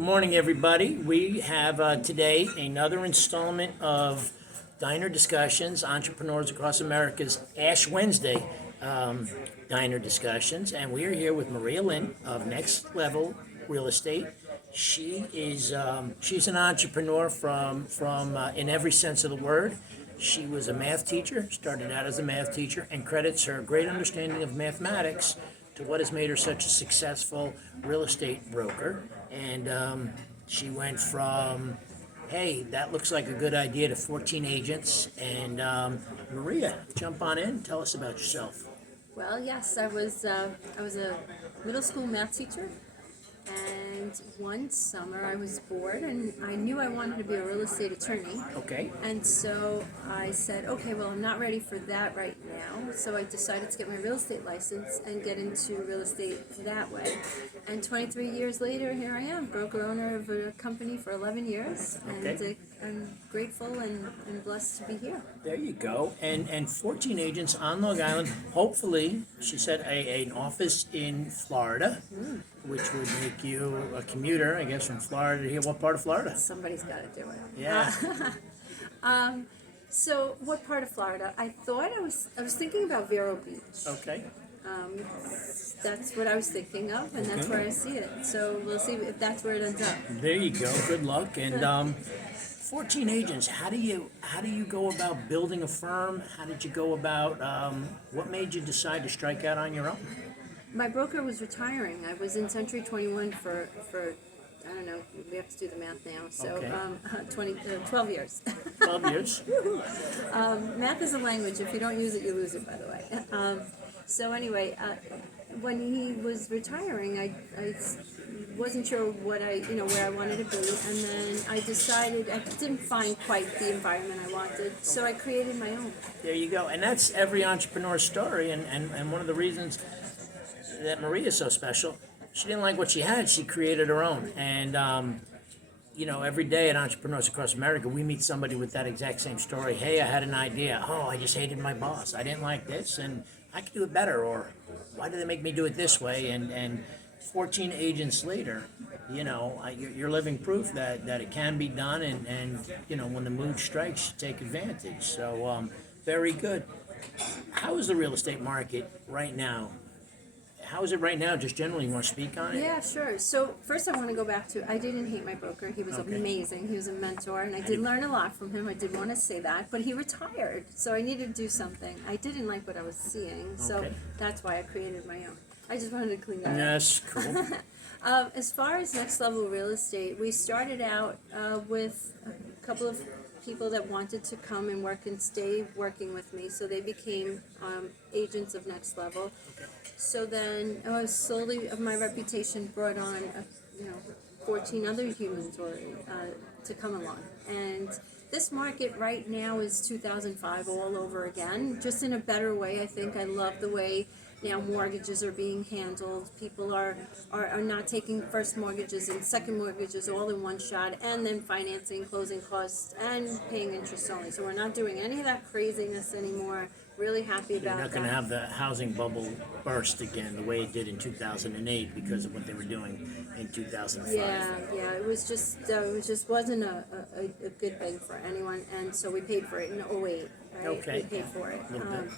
Good morning, everybody. We have today another installment of Diner Discussions, Entrepreneurs Across America's Ash Wednesday Diner Discussions, and we are here with Maria Lindh of Next Level Real Estate. She's an entrepreneur from in every sense of the word. She was a math teacher, started out as a math teacher, and credits her great understanding of mathematics to what has made her such a successful real estate broker. And she went from, hey, that looks like a good idea, to 14 agents. And Maria, jump on in. Tell us about yourself. Well, yes, I was a middle school math teacher, and one summer I was bored, and I knew I wanted to be a real estate attorney. Okay. And so I said, okay, well, I'm not ready for that right now. So I decided to get my real estate license and get into real estate that way. And 23 years later, here I am, broker owner of a company for 11 years. Okay. And I'm grateful and blessed to be here. There you go. And 14 agents on Long Island. Hopefully, she said an office in Florida, which would make you a commuter, I guess, from Florida to here. What part of Florida? Somebody's got to do it. Yeah. So what part of Florida? I thought I was thinking about Vero Beach. Okay. That's what I was thinking of, and that's Okay. where I see it. So we'll see if that's where it ends up. There you go. Good luck. And 14 agents. How do you go about building a firm? How did you go about? What made you decide to strike out on your own? My broker was retiring. I was in Century 21 for I don't know. We have to do the math now. So Okay. 12 years. 12 years. Math is a language. If you don't use it, you lose it. By the way. So anyway, when he was retiring, I wasn't sure what where I wanted to be, and then I decided I didn't find quite the environment I wanted, so I created my own. There you go. And that's every entrepreneur's story. And one of the reasons that Maria is so special, she didn't like what she had. She created her own. And every day at Entrepreneurs Across America, we meet somebody with that exact same story. Hey, I had an idea. Oh, I just hated my boss. I didn't like this, and I could do it better. Or why do they make me do it this way? And 14 agents later, you're living proof that it can be done. And when the mood strikes, you take advantage. So very good. How is the real estate market right now? How is it right now, just generally? You want to speak on it? Yeah, sure. So first I want to go back to, I didn't hate my broker. He was Okay. amazing. He was a mentor, and I did learn a lot from him. I did want to say that, but he retired, so I needed to do something. I didn't like what I was seeing, so Okay. that's why I created my own. I just wanted to clean that up. Yes, cool. As far as Next Level Real Estate, we started out with a couple of people that wanted to come and work and stay working with me, so they became agents of Next Level. So then, slowly, my reputation brought on, 14 other humans to come along. And this market right now is 2005 all over again, just in a better way. I think I love the way now mortgages are being handled. People are not taking first mortgages and second mortgages all in one shot, and then financing, closing costs, and paying interest only. So we're not doing any of that craziness anymore. Really happy about that. You're not going to have the housing bubble burst again the way it did in 2008 because of what they were doing in 2005. Yeah. It was just wasn't a good thing for anyone, and so we paid for it in '08. Right? Okay. We paid for it. A little bit.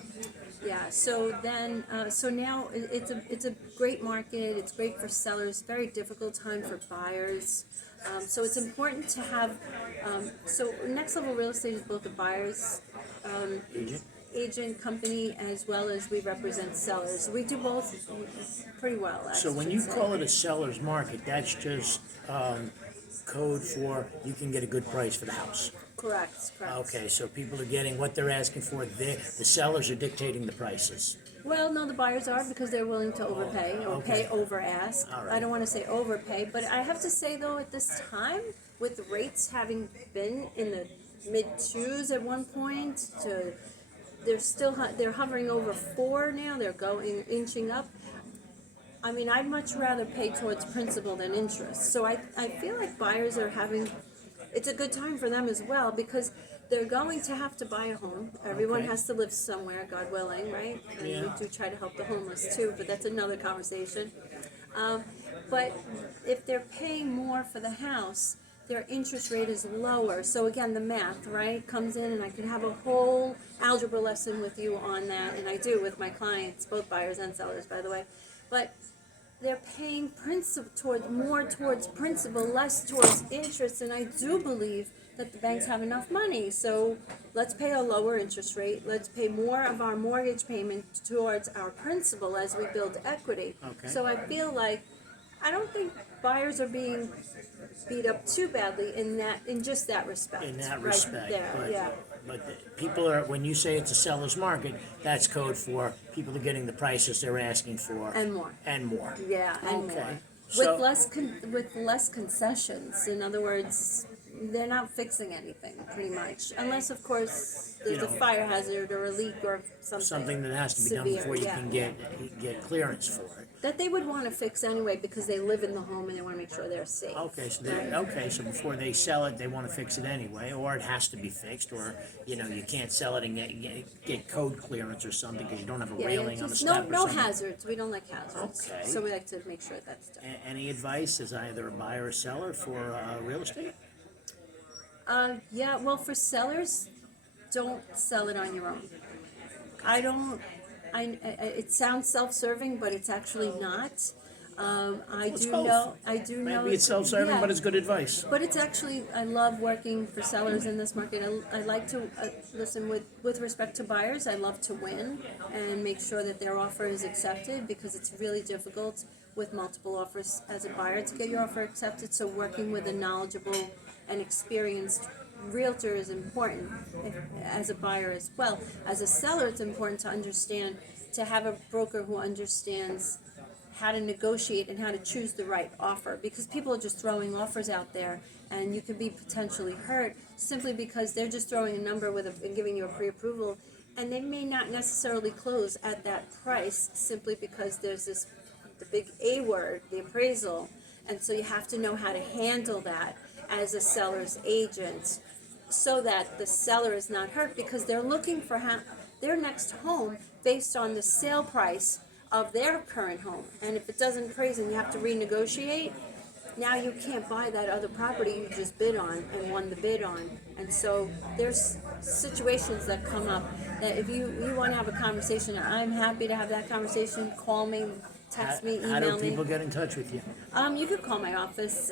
Yeah. So then, so now it's a great market. It's great for sellers. Very difficult time for buyers. So it's important to have. So Next Level Real Estate is both a buyer's agent company, as well as we represent sellers. We do both pretty well, actually. So when you call it a seller's market, that's just code for you can get a good price for the house. Correct. Okay, so people are getting what they're asking for. The sellers are dictating the prices. Well, no, the buyers are, because they're willing to overpay or okay. pay over ask. All right. I don't want to say overpay, but I have to say, though, at this time, with rates having been in the mid-twos at one point, they're hovering over 4 now. They're inching up. I mean, I'd much rather pay towards principal than interest. So I feel like buyers are having, it's a good time for them as well, because they're going to have to buy a home. Everyone Okay. has to live somewhere, God willing, right? And Yeah. we do try to help the homeless too, but that's another conversation. but if they're paying more for the house, their interest rate is lower. So again, the math, right, comes in, and I could have a whole algebra lesson with you on that, and I do with my clients, both buyers and sellers, by the way. But they're paying more towards principal, less towards interest, and I do believe that the banks have enough money. So let's pay a lower interest rate. Let's pay more of our mortgage payment towards our principal as we build equity. Okay. So I feel like I don't think buyers are being beat up too badly in just that respect. In that right respect, there, but, yeah. people are, when you say it's a seller's market, that's code for people are getting the prices they're asking for. And more. And more. Yeah, and Okay. more. So- With less concessions. In other words, they're not fixing anything, pretty much, unless of course there's You a know, fire hazard or a leak or something. Something that has to be done severe, before you yeah. can get clearance for it. That they would want to fix anyway because they live in the home and they want to make sure they're safe. So before they sell it, they want to fix it anyway, or it has to be fixed, or you can't sell it and get code clearance or something because you don't have a Yeah, railing on the just step no or something. hazards. We don't like hazards. Okay. So we like to make sure that's done. Any advice as either a buyer or seller for real estate? Yeah, well, for sellers, don't sell it on your own. I don't. It sounds self-serving, but it's actually not. It's both. I do know. Maybe it's self-serving, yeah. but it's good advice. But it's actually, I love working for sellers in this market. I like to listen with respect to buyers. I love to win and make sure that their offer is accepted because it's really difficult with multiple offers as a buyer to get your offer accepted. So working with a knowledgeable and experienced realtor is important as a buyer as well. As a seller, it's important to understand, to have a broker who understands how to negotiate and how to choose the right offer, because people are just throwing offers out there and you could be potentially hurt simply because they're just throwing a number and giving you a pre-approval, and they may not necessarily close at that price simply because there's the big A word, the appraisal. And so you have to know how to handle that as a seller's agent so that the seller is not hurt, because they're looking for their next home based on the sale price of their current home. And if it doesn't appraise and you have to renegotiate, now you can't buy that other property you just bid on and won the bid on. And so there's situations that come up that if you want to have a conversation, I'm happy to have that conversation. Call me, text me, email me. How do people get in touch with you? You could call my office.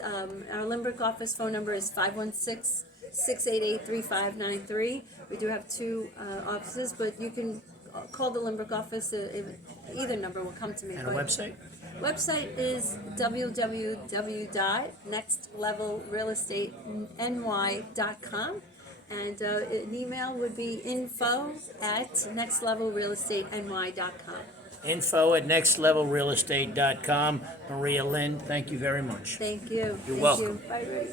Our Lindbergh office phone number is 516-688-3593. We do have two offices, but you can call the Lindbergh office. Either number will come to me. And a website? Website is www.nextlevelrealestateny.com, and an email would be info@nextlevelrealestateny.com. info@nextlevelrealestate.com. Maria Lindh, thank you very much. Thank you. You're Thank welcome. You. Bye, Rudy.